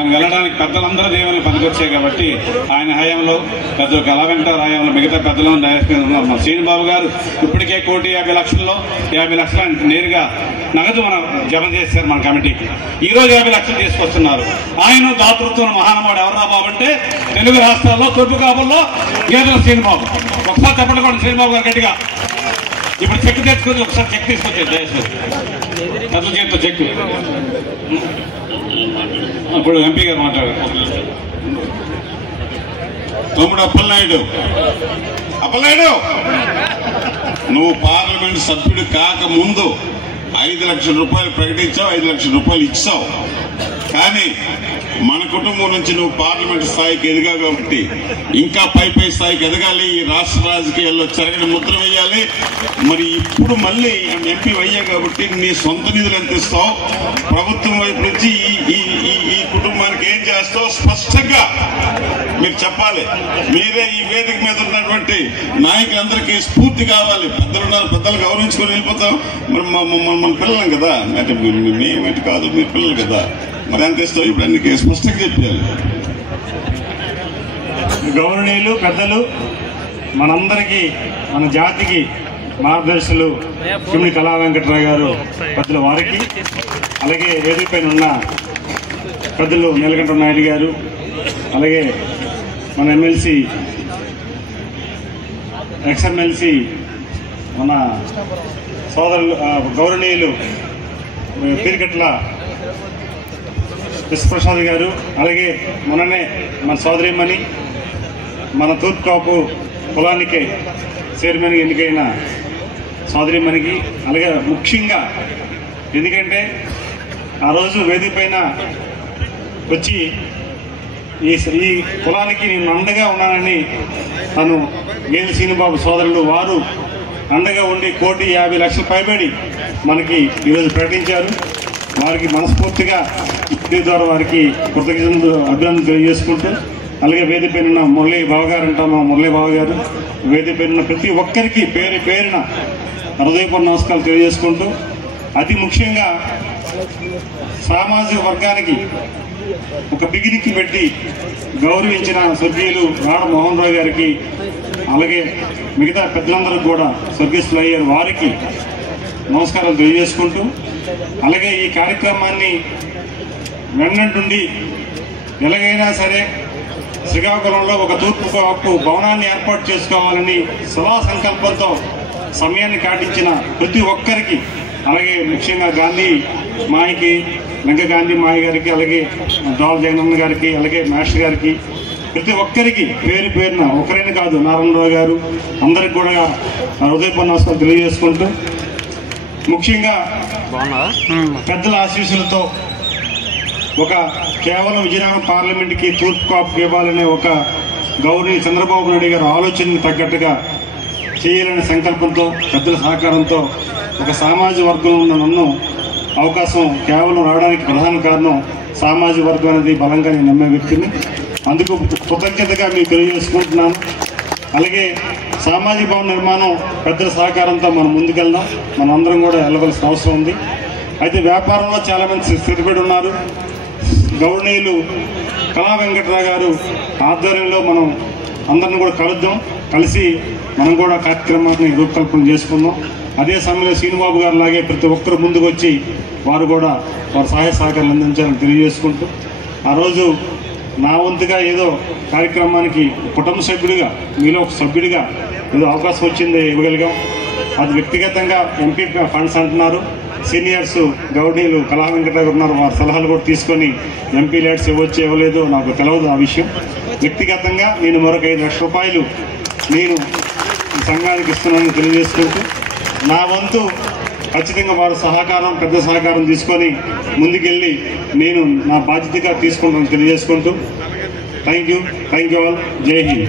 ఆయన వెళ్ళడానికి పెద్దలందరూ దేవుళ్ళు పనికొచ్చాయి కాబట్టి ఆయన హయాంలో పెద్దలు కళావెంకటరావు హయాంలో మిగతా పెద్దలు శ్రీనిబాబు గారు ఇప్పటికే 1,50,00,000 నేరుగా నగదు మనం జమ చేశారు మన కమిటీకి. ఈ రోజు 50 లక్షలు తీసుకొస్తున్నారు. ఆయన దాతృత్వం మహానుభావుడు ఎవరన్నా బాబు అంటే తెలుగు రాష్ట్రాల్లో తూర్పు కాపుల్లో గేదెల శ్రీనిబాబు. ఒకసారి చెప్పండి కూడా శ్రీనిబాబు గారు గట్టిగా. ఇప్పుడు చెక్ తెచ్చుకొని ఒకసారి చెక్ తీసుకొచ్చారు దేశం పెద్ద చేతితో చెక్. ఇప్పుడు ఎంపీ గారు మాట్లాడారు. తమ్ముడు అప్పలనాయుడు, నువ్వు పార్లమెంట్ సభ్యుడు కాక ముందు 5 లక్షల రూపాయలు ప్రకటించావు, 5 లక్షల రూపాయలు ఇచ్చావు. కానీ మన కుటుంబం నుంచి నువ్వు పార్లమెంట్ స్థాయికి ఎదిగావు కాబట్టి ఇంకా పై స్థాయికి ఎదగాలి. ఈ రాష్ట్ర రాజకీయాల్లో చెరగని ముద్ర వేయాలి. మరి ఇప్పుడు మళ్ళీ ఎంపీ అయ్యా కాబట్టి నీ సొంత నిధులు ఎంత ఇస్తావు, ప్రభుత్వం వైపు నుంచి ఈ కుటుంబానికి ఏం చేస్తావు స్పష్టంగా మీరు చెప్పాలి. మీరే ఈ వేదిక మీద ఉన్నటువంటి నాయకులందరికీ స్ఫూర్తి కావాలి. పెద్దలు గౌరవించుకొని వెళ్ళిపోతాం. మరి మన పిల్లలం కదా, అంటే మేమేంటి కాదు, మీరు పిల్లలు కదా, మరి ఎంత ఇస్తావు ఇప్పుడు అన్ని స్పష్టంగా చెప్పాలి. గౌరవనీయులు పెద్దలు, మనందరికీ మన జాతికి మార్గదర్శులు కిమిడి కళా వెంకటరావు గారు పెద్దల వారికి, అలాగే వేదిక పైన ఉన్న పెద్దలు నీలకంఠ నాయుడు గారు, అలాగే మన ఎమ్మెల్సీ ఎక్స్ఎమ్మెల్సీ మన సోదరులు గౌరవనీయులు పీరికట్ల విశ్వప్రసాద్ గారు, అలాగే మొన్ననే మన సోదరిమణి మన తూర్పు కాపు కులానికి చైర్మన్ ఎన్నికైన సోదరిమణికి, అలాగే ముఖ్యంగా ఎందుకంటే ఆ రోజు వేదిక పైన వచ్చి ఈ కులానికి నేను అండగా ఉన్నానని తను గేదెల శ్రీనిబాబు సోదరులు వారు అండగా ఉండి 1,50,00,000 పైబడి మనకి ఈరోజు ప్రకటించారు. వారికి మనస్ఫూర్తిగా ఈ ద్వారా వారికి కృతజ్ఞతలు అభినందనలు తెలియజేసుకుంటూ, అలాగే వేదిక పైన ఉన్న మురళీ బావ గారు అంటాము, మురళీ బావ గారు వేదిక పైన ఉన్న ప్రతి ఒక్కరికి పేరున హృదయపూర్వక నమస్కారాలు తెలియజేసుకుంటూ, అతి ముఖ్యంగా సామాజిక వర్గానికి ఒక బిగినికి పెట్టి గౌరవించిన స్వర్గీయులు రాడ మోహన్ రావు గారికి, అలాగే మిగతా పెద్దలందరూ కూడా స్వర్గీయులు అయ్యారు వారికి నమస్కారాలు తెలియజేసుకుంటూ, అలాగే ఈ కార్యక్రమాన్ని వెన్నంటుండి ఎలాగైనా సరే శ్రీకాకుళంలో ఒక తూర్పు కాపు భవనాన్ని ఏర్పాటు చేసుకోవాలని సదా సంకల్పంతో సమయాన్ని కాటించిన ప్రతి ఒక్కరికి, అలాగే ముఖ్యంగా గాంధీ మాయకి, లంక గాంధీ మాయ గారికి, అలాగే దాల్ జగనన్న గారికి, అలాగే మాస్టర్ గారికి, ప్రతి ఒక్కరికి పేరున ఒకరైనా కాదు నారాయణరావు గారు అందరికి కూడా హృదయపూర్వక నమస్కారాలు తెలియజేసుకుంటూ, ముఖ్యంగా పెద్దల ఆశీస్సులతో ఒక కేవలం విజయనగరం పార్లమెంట్కి తూర్పు కాపుకి ఇవ్వాలనే ఒక గౌరవనీయ చంద్రబాబు నాయుడు గారు ఆలోచనకు తగ్గట్టుగా చేయాలనే సంకల్పంతో పెద్దల సహకారంతో ఒక సామాజిక వర్గంలో ఉన్న నన్ను అవకాశం కేవలం రావడానికి ప్రధాన కారణం సామాజిక వర్గం అనేది బలంగా నేను నమ్మే వ్యక్తిని. అందుకు కృతజ్ఞతగా మీకు తెలియజేసుకుంటున్నాను. అలాగే సామాజిక భవన నిర్మాణం పెద్దల సహకారంతో మనం ముందుకెళ్దాం, మనందరం కూడా వెళ్ళవలసిన అవసరం ఉంది. అయితే వ్యాపారంలో చాలామంది స్థిరపడి ఉన్నారు. గౌరవనీయులు కళా వెంకటరావు గారు ఆధ్వర్యంలో మనం అందరిని కూడా కలుద్దాం, కలిసి మనం కూడా కార్యక్రమాన్ని రూపకల్పన చేసుకుందాం. అదే సమయంలో శ్రీనిబాబు గారు లాగే ప్రతి ఒక్కరు ముందుకు వచ్చి వారు కూడా వారి సహాయ సహకారాలు అందించాలని తెలియజేసుకుంటూ, ఆ రోజు నా వంతుగా ఏదో కార్యక్రమానికి కుటుంబ సభ్యుడిగా మీలో ఒక సభ్యుడిగా ఏదో అవకాశం వచ్చింది ఇవ్వగలిగాం. అది వ్యక్తిగతంగా ఎంపీ ఫండ్స్ అంటున్నారు, సీనియర్స్ గౌరవనీయులు కళా వెంకటరావు ఉన్నారు, వారి సలహాలు కూడా తీసుకొని ఎంపీ ల్యాడ్స్ ఇవ్వచ్చు ఇవ్వలేదు నాకు తెలియదు ఆ విషయం. వ్యక్తిగతంగా నేను మరొక 5 లక్షల రూపాయలు నేను సంఘానికి ఇస్తున్నానని తెలియజేసుకుంటూ, నా వంతు ఖచ్చితంగా వారి సహకారం పెద్ద సహకారం తీసుకొని ముందుకెళ్ళి నేను నా బాధ్యతగా తీసుకుంటానని తెలియజేసుకుంటూ థ్యాంక్ యూ ఆల్. జై హింద్.